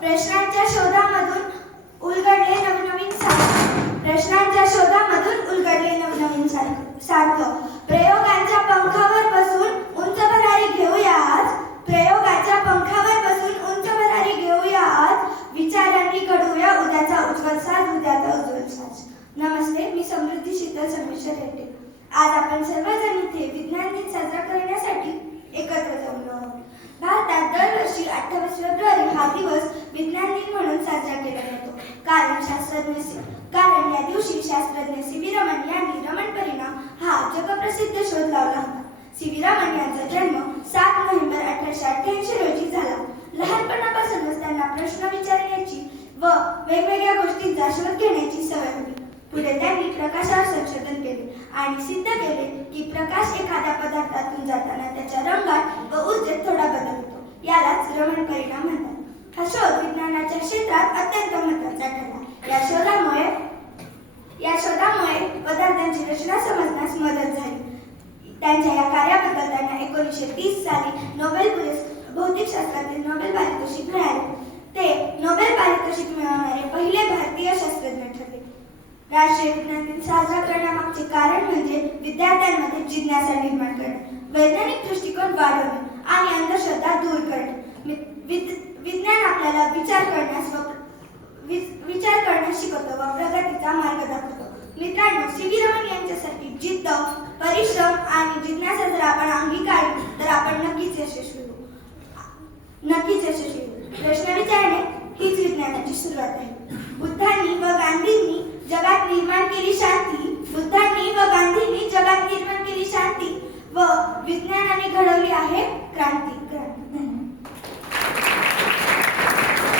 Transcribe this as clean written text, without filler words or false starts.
प्रश्नांच्या शोधामधून उलगडले नवनवीन सार्थ. प्रश्नांच्या शोधामधून उलगडले नवनवीन सार्थ. प्रयोगांच्या पंखावर बसून उंच भरारी घेऊया आज. प्रयोगाच्या पंखावर बसून उंच भरारी घेऊया आज. विचारांनी घडवूया उद्याचा उज्ज्वल साज, उद्याचा उज्ज्वल साज. नमस्ते, मी समृद्धी शीतल संगमेश्वर रेड्डी. आज आपण सर्वजण इथे विज्ञान दिन साजरा करण्यासाठी एकत्र जमलो आहोत. भारतात दरवर्षी 28 फेब्रुवारी हा दिवस विज्ञान दिन म्हणून साजरा केला जातो. कारण या दिवशी शास्त्रज्ञ सी.व्ही. रमण यांनी रमण परिणाम हा जगप्रसिद्ध शोध लावला होता. सी.व्ही. रमण यांचा जन्म 7 नोव्हेंबर 1888 रोजी झाला. लहानपणापासूनच त्यांना प्रश्न विचारण्याची व वेगवेगळ्या गोष्टींचा शोध घेण्याची सवय होती. पुढे त्यांनी प्रकाशावर संशोधन केले आणि सिद्ध केले की प्रकाश एखाद्या पदार्थातून जाताना त्याच्या रंगात व ऊर्जेत थोडा बदल होतो. यालाच रमण परिणाम म्हणतात. हा शोध विज्ञानाच्या क्षेत्रात अत्यंत महत्त्वाचा ठरला. या शोधामुळे पदार्थांची रचना समजण्यास मदत झाली. त्यांच्या या कार्याबद्दल त्यांना 1930 साली भौतिकशास्त्रातील नोबेल पारितोषिक मिळाले. ते नोबेल पारितोषिक मिळवणारे पहिले भारतीय शास्त्रज्ञ ठरले. राष्ट्रीय विज्ञान दिन साजरा करण्यामागचे कारण म्हणजे विद्यार्थ्यांमध्ये जिज्ञासा निर्माण करणे, वैज्ञानिक दृष्टिकोन वाढवणे आणि अंधश्रद्धा दूर करणे. विज्ञान आपल्याला विचार करण्यास शिकवतो व प्रगतीचा मार्ग दाखवतो. मित्रांनो, सी.व्ही. रमण यांच्यासाठी जिद्द, परिश्रम आणि जिज्ञासा जर आपण अंगीकारली तर आपण नक्कीच यशस्वी होऊ. प्रश्न विचारणे हीच विज्ञानाची सुरुवात आहे. बुद्धांनी व गांधींनी जगात निर्माण केली शांती व विज्ञानाने घडवली आहे